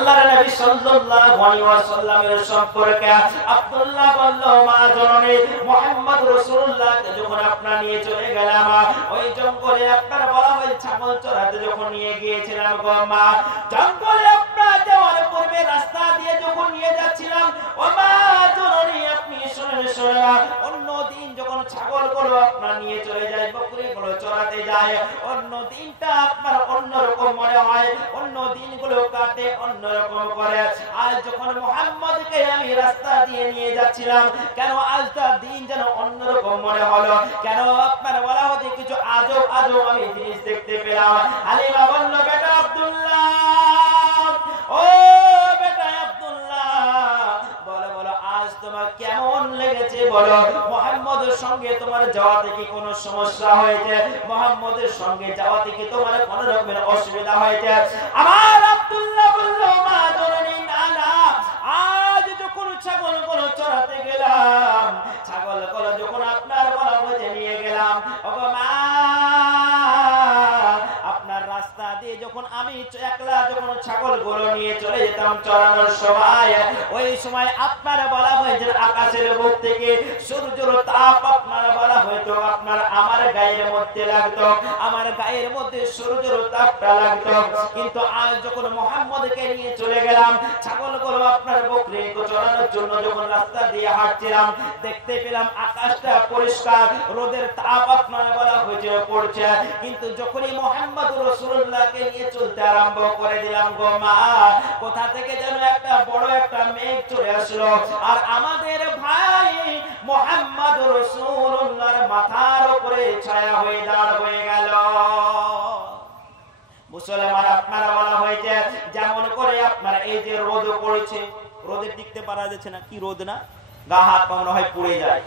আল্লাহর নবী সাল্লাল্লাহু আলাইহি ওয়াসাল্লামের সম্পর্কে আব্দুল্লাহ বলল, মা জননী মুহাম্মদ রাসূলুল্লাহকে যখন আপনারা নিয়ে চলে গেলাম ওই জঙ্গলে, আপনারা বলা হয় ছাগল চরাতে যখন নিয়ে গিয়েছিলাম গো মা, জঙ্গলে আপনারা যাওয়ার পূর্বে রাস্তা দিয়ে যখন নিয়ে যাচ্ছিলাম, ও মা জননী আপনি শুনে অন্য দিন যখন ছাগলগুলো আপনারা নিয়ে চলে যায়, বকরিগুলো চরাতে যায়, অন্য দিনটা আপনার অন্যরকম মনে হয়, অন্য দিনগুলো কাটে অন্যরকম করে। আজ যখন মুহাম্মদকে আমি রাস্তা দিয়ে নিয়ে যাচ্ছিলাম, কেন আজটার দিন যেন অন্যরকম মনে হলো? কেন আপনার বলা হচ্ছে কিছু আজব আজব আমি জিনিস দেখতে পেলাম। হালিমা বলল, বেটা আব্দুল্লাহ, ও বেটা আব্দুল্লাহ, বলো বলো আজ তোমার কেমন লেগেছে? বলো মুহাম্মদের সঙ্গে তোমার যাওয়াতে কি কোনো সমস্যা হয়েছে? মুহাম্মদের সঙ্গে যাওয়াতে কি তোমার কোনো রকমের অসুবিধা হয়েছে? আমার আব্দুল্লাহ বলল, মা জননী না না, আজ যখন ছাগলগুলো চড়াতে গেলাম, ছাগলগুলো যখন আপনার বলা হয়েছে নিয়ে গেলাম, ওগো মা, আপনার রাস্তা দিয়ে যখন আমি একলা যখন ছাগলগুলো নিয়ে চলে যেতাম চড়ানোর সময়, ওই সময় আপনার বলা হয়েছে আকাশের বুক থেকে সূর্যের তাপ আপনার বলা হয়তো আপনার আমার গায়ের মধ্যে লাগতো, আমার গায়ের মধ্যে সূর্যের তাপটা লাগতো। কিন্তু আজ যখন মুহাম্মদকে নিয়ে চলে গেলাম, ছাগলগুলো আপনার বকরিকে চড়ানোর জন্য যখন রাস্তা দিয়ে হাঁটছিলাম, দেখতে পেলাম আকাশটা পরিষ্কার, রোদের তাপ আপনার বলা হয়েছে পড়ছে। কিন্তু যখনই মুহাম্মদ রাসূলুল্লাহকে নিয়ে চলতে আরম্ভ করে দিলাম গো মা, কোথা থেকে যেন একটা বড় একটা মেঘ চলে আসলো, আর আমাদের ভাই মুহাম্মদ রাসূলুল্লাহর মাথার উপরে ছায়া হয়ে দাঁড় হয়ে গেল। মুসলমান আপনারা বলা হয়েছে যেমন করে আপনারা এই যে রোদ পড়েছে, রোদে টিকতে পারা যাচ্ছে না, কি রোদ না, গা হাত পা মনে হয় পুড়ে যায়।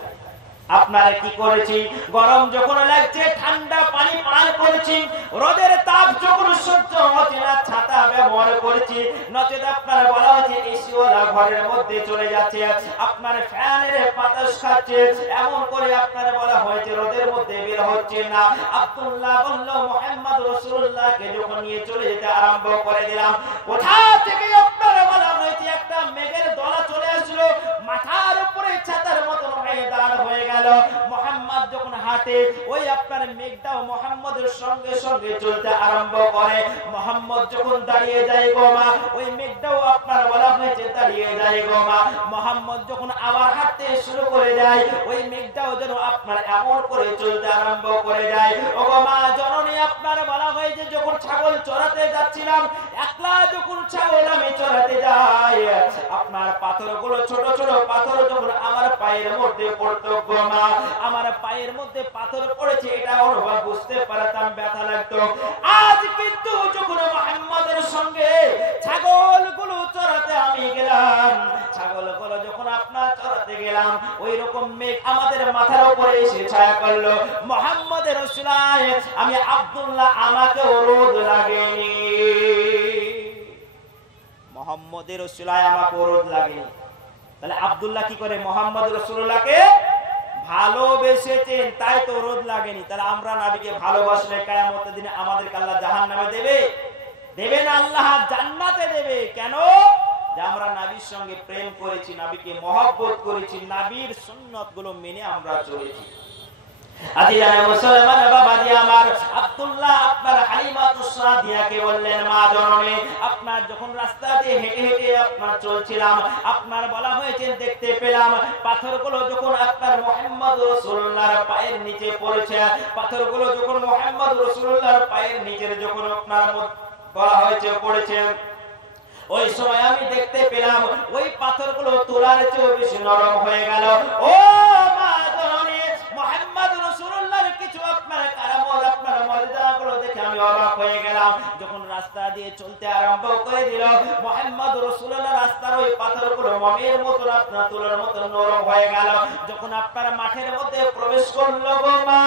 আপনারা কি করেছি, গরম যখন লাগছে ঠান্ডা পানি পান করেছি, রোদের তাপ যখন সহ্য হচ্ছে না ছাতা ব্যবহার করেছি, নচেত আপনারা বলা হয়েছে এসিওয়ালা ঘরের মধ্যে চলে যাচ্ছে, আপনার ফ্যানের বাতাস খাচ্ছে, এমন করে আপনারা বলা হয়েছে রোদের মধ্যে বের হচ্ছে না। আব্দুল্লাহ বলল, মুহাম্মদ রাসূলুল্লাহকে যখন নিয়ে চলে যেতে আরম্ভ করে দিলাম, কোথা থেকে আপনারা বলা হয়েছে একটা মেঘের দলা চলে আসলো, মাথার উপরে ছাতার মতো হয়ে দাঁড় হয়ে গেল। মুহাম্মদ যখন হাঁটে, ওই আপনার মেঘটাও মুহাম্মদের সঙ্গে সঙ্গে চলতে আরম্ভ করে। মুহাম্মদ যখন দাঁড়িয়ে যায় গো মা, ওই মেঘটাও আপনার বলা হয়েছে দাঁড়িয়ে যায় গো মা। মুহাম্মদ যখন আবার হাঁটতে শুরু করে যায়, ওই মেঘটাও যেন আপনার এমন করে চলতে আরম্ভ করে যায়। ও গো মা জননী, আপনার বলা হয়েছে যখন ছাগল চড়াতে যাচ্ছিলাম, একলা যখন ছাগল আমি চড়াতে যাই, আপনার পাথরগুলো ছোট ছোট পাথর যখন আমার পায়ের মধ্যে পড়তো গো মা, আমার পায়ের মধ্যে পাথর পড়েছে এটা অনুভব বুঝতে পারতাম, ব্যথা লাগতো। আজ কিন্তু যখন মুহাম্মদের সঙ্গে ছাগলগুলো চড়াতে আমি গেলাম, ছাগলগুলো যখন আপনার চড়াতে গেলাম, ওই রকম মেঘ আমাদের মাথার উপরে এসে ছায়া করলো। মুহাম্মদের উসিলায় আমি আব্দুল্লাহ আমাকেও রোদ লাগেনি, মুহাম্মদের উসিলায় আমাকে রোদ লাগেনি। তাহলে আব্দুল্লাহ কি করে, মুহাম্মদ রাসূলুল্লাহকে ভালোবেসেছেন, তাই তো রোদ লাগেনি। তাহলে আমরা নবীকে ভালোবাসলে কিয়ামতের দিনে আমাদেরকে আল্লাহ জাহান্নামে দেবে? দেবে না, আল্লাহ জান্নাতে দেবে। কেন? যে আমরা নবীর সঙ্গে প্রেম করেছি, নবীকে মহব্বত করেছি, নবীর সুন্নতগুলো মেনে আমরা চলেছি। আজিজানে মুসলমান বাবাজি আমার, আব্দুল্লাহ আপনার হালিমাতুস সাদিয়াকে বললেন, মা জননী, আপনার যখন রাস্তা দিয়ে হেঁটে হেঁটে আপনার চলছিলাম, আপনার বলা হয়েছে দেখতে পেলাম পাথরগুলো যখন আপনার মুহাম্মদ রাসূলুল্লাহর পায়ের নিচে পড়েছে, পাথরগুলো যখন মুহাম্মদ রাসূলুল্লাহর পায়ের নিচে যখন আপনার বলা হয়েছে পড়েছে, ওই সময় আমি দেখতে পেলাম ওই পাথরগুলো তোলার চেয়ে বেশি নরম হয়ে গেল। ও মা জননী, মুহাম্মদ রাসূলুল্লাহর কিছু আপনার কারামত, আপনার মর্যাদাগুলো দেখে আমি অবাক হয়ে গেলাম। যখন রাস্তা দিয়ে চলতে আরম্ভ করে দিল, মুহাম্মদ রাসূলুল্লাহ রাস্তার ওই পাথরগুলো মমের মতো আপনার তোলার মতো নরম হয়ে গেল। যখন আপনার মাঠের মধ্যে প্রবেশ করলো গো মা,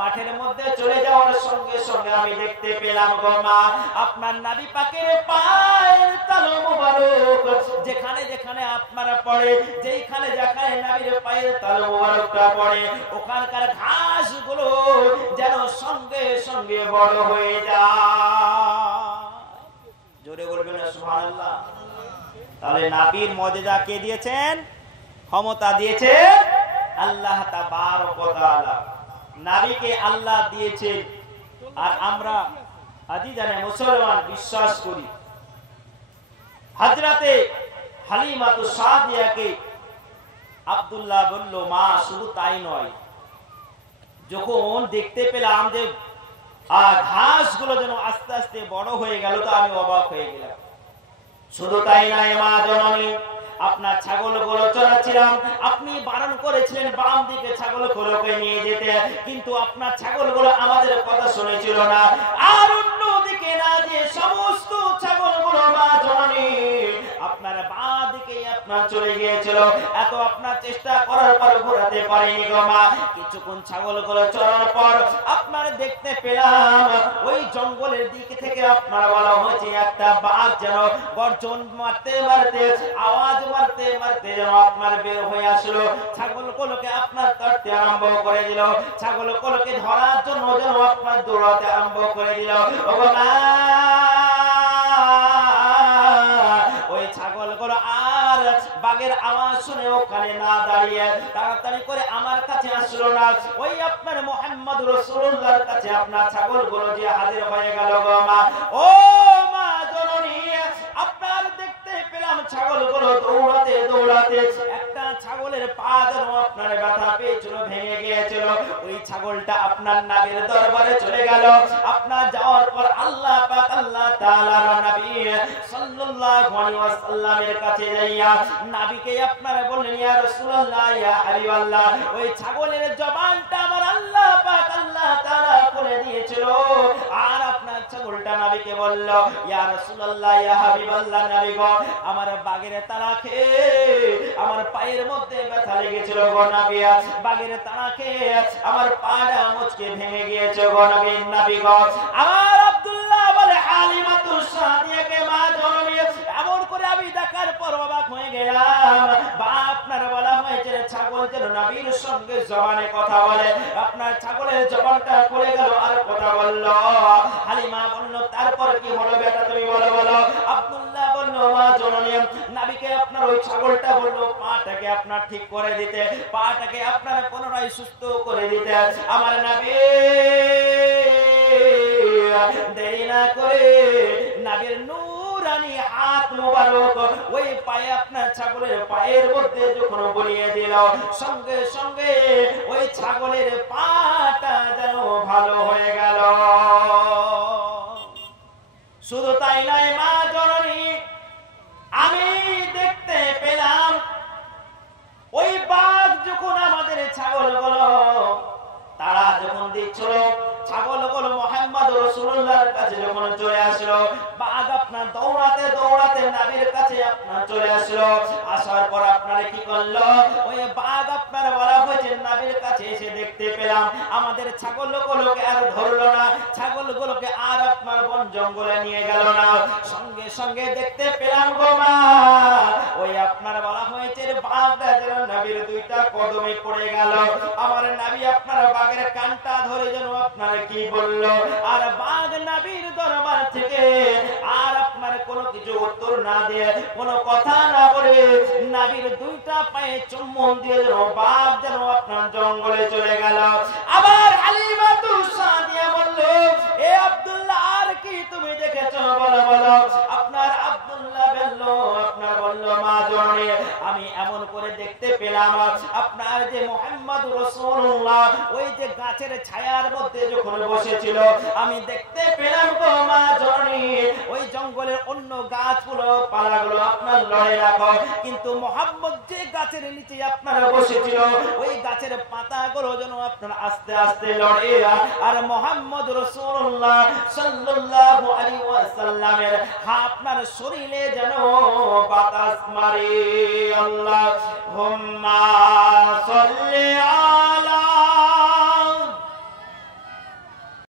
মাঠের মধ্যে চলে যাওয়ার সঙ্গে সঙ্গে আমি দেখতে পেলাম গো মা, আপনার নবী পাকের পায়ের তালু মুবারক যেখানে যেখানে আপনারা পড়ে, যেখানে যেখানে নবীর পায়ের তালু মুবারকটা পড়ে, ওখানকার ঘাসগুলো যেন সঙ্গে সঙ্গে বড় হয়ে যায়। জোরে বলবেন সুবহানাল্লাহ। তাহলে নবীর মুজিজা কে দিয়েছেন? ক্ষমতা দিয়েছে আল্লাহ তাবারক ওয়া তাআলা। নবীকে আল্লাহ দিয়েছে। আর আমরা আজিজানে মুসলমান বিশ্বাস করি হযরতে হালিমাতুস সাদিয়াকে আব্দুল্লাহ বলল, মা শুধু তাই নয়, যখন দেখতে পেলাম যে ঘাসগুলো যেন আস্তে আস্তে বড় হয়ে গেল, তো আমি অবাক হয়ে গেলাম। শুধু তাই নয় মা জননী, আপনার ছাগলগুলো চড়াচ্ছিলাম, আপনি বারণ করেছিলেন বাম দিকে ছাগলগুলোকে নিয়ে যেতে, কিন্তু আপনার ছাগলগুলো আমাদের কথা শুনেছিল না, আর অন্য দিকে না যে সমস্ত ছাগলগুলো মা জননী আপনার বাঁ দিকে আপনার চলে গিয়েছিল। এত আপনার চেষ্টা করার পর ঘোরাতে পারেনি গো মা। কিছুক্ষণ ছাগলগুলো চড়ার পর আপনার দেখতে পেলাম ওই জঙ্গলের দিক থেকে আপনার বলা হয়েছে একটা বাঘ যেন গর্জন মারতে মারতে, আওয়াজ মারতে মারতে যেন আপনার বের হয়ে আসলো, ছাগলগুলোকে আপনার কাটতে আরম্ভ করে দিল, ছাগলগুলোকে ধরার জন্য যেন আপনার দৌড়াতে আরম্ভ করে দিল। ও মা, ওই ছাগলগুলো আর বাঘের আওয়াজ শুনে ওখানে না দাঁড়িয়ে তাড়াতাড়ি করে আমার কাছে আসলো না, ওই আপনার মুহাম্মদ রাসূলুল্লাহর কাছে আপনার ছাগলগুলো যে হাজির হয়ে গেল গো মা। ও মা জননী, আপনার দেখতে পেলাম ছাগলগুলো দৌড়াতে দৌড়াতে একটা ছাগলের পা যেন আপনার ব্যথা পেয়েছিল, ভেঙে গিয়েছিল, ওই ছাগলটা আপনার নবীর দরবারে চলে গেল। আপনার যাওয়ার পর আল্লাহ পাক আল্লাহ তাআলার নবী সাল্লাল্লাহু আলাইহি ওয়াসাল্লামের কাছে যাইয়া নবীকে আপনারা বললেন, ইয়া রাসূলুল্লাহ, ইয়া হাবিবাল্লাহ, ওই ছাগলের জবানটা আমার আল্লাহ পাক আল্লাহ তাআলা খুলে দিয়েছিল। আর আপনার ছাগলটা নবীকে বলল, ইয়া রাসূলুল্লাহ, ইয়া হাবিবাল্লাহ, নবী গো, আমার বাগের তাড়া খেয়ে আমার পায়ের মধ্যে ব্যথা লেগেছিল গো নবী, বাগের তাড়া খেয়ে আমার পাটা মুচকে ভেঙে গিয়েছে গো নবী। নবী গো, আমার আব্দুল্লাহ বলে হালিমাতুস সাদিয়াকে মা জননী এমন করে আমি দেখার পর অবাক হয়ে গেলাম। বা আপনার বলা হয়েছে ছাগল যেন নবীর সঙ্গে জবানে কথা বলে, আপনার ছাগলের জবানটা খুলে গেল আর কথা বলল। হালিমা বলল, তারপর কি হলো বেটা তুমি বলো বলো। আব্দুল্লাহ বলল, মা জননী নবীকে আপনার ওই ছাগলটা বলল পাটাকে আপনার ঠিক করে দিতে, পাটাকে আপনার পুনরায় সুস্থ করে দিতে। আমার নবী দেরি না করে নবীর নূরানি হাত মুবারক ওই পায়ে আপনার ছাগলের পায়ের মধ্যে যখন বলিয়ে দিল, সঙ্গে সঙ্গে ওই ছাগলের পাটা যেন ভালো হয়ে গেল। শুধু তাই নয় মা জননী, আমি দেখতে পেলাম ওই বাঘ যখন আমাদের ছাগলগুলো তারা যখন দিচ্ছিল, ছাগলগুলো মুহাম্মদ রাসূলুল্লাহর কাছে যখন চলে আসলো, বাঘ আপনার দৌড়াতে দৌড়াতে নবীর কাছে আপনার চলে আসলো। আসার পর আপনারা কি করলো, ওই বাঘ আপনার বলা হয়েছে নবীর কাছে এসে দেখতে পেলাম আমাদের ছাগলগুলোকে আর ধরলো না, ছাগলগুলোকে আর আপনার বন জঙ্গলে নিয়ে গেল না, সঙ্গে সঙ্গে দেখতে পেলাম গো মা ওই আপনার বলা হয়েছে বাঘটা যেন নবীর দুইটা কদমে পড়ে গেল। আমার নবী আপনার বাঘের কানটা ধরে যেন আপনার কি বলল, আর বাঘ নবীর দরবার থেকে আর আপনার কোনো কিছু উত্তর না দিয়ে, কোনো কথা না বলে নবীর দুইটা পায়ে চুম্বন দিয়ে যেন বাঘ যেন আপনার জঙ্গলে চলে গেল। আবার হালিমাতুস সাদিয়া বলল, এ আব্দুল্লাহ আর কি তুমি দেখেছো বলো বলো। আপনার আব্দুল্লাহ বলল, আপনার বলল, মা জননী আমি এমন করে দেখতে পেলাম আপনার যে মুহাম্মদ রাসূলুল্লাহ ওই যে গাছের ছায়ার মধ্যে যখন বসেছিল, আমি দেখতে পেলাম গো মা জননী ওই জঙ্গলের অন্য গাছগুলো পালাগুলো আপনার লড়ে রাখো, কিন্তু মুহাম্মদ যে গাছের নিচে আপনারা বসেছিল ওই গাছের পাতাগুলো যেন আপনার আস্তে আস্তে লড়ে, আর মুহাম্মদ রাসূলুল্লাহ সাল্লাল্লাহু আলাইহি ওয়াসাল্লামের আপনার শরীরে যেন বাতাস মারে। আল্লাহুম্মা সাল্লি আলা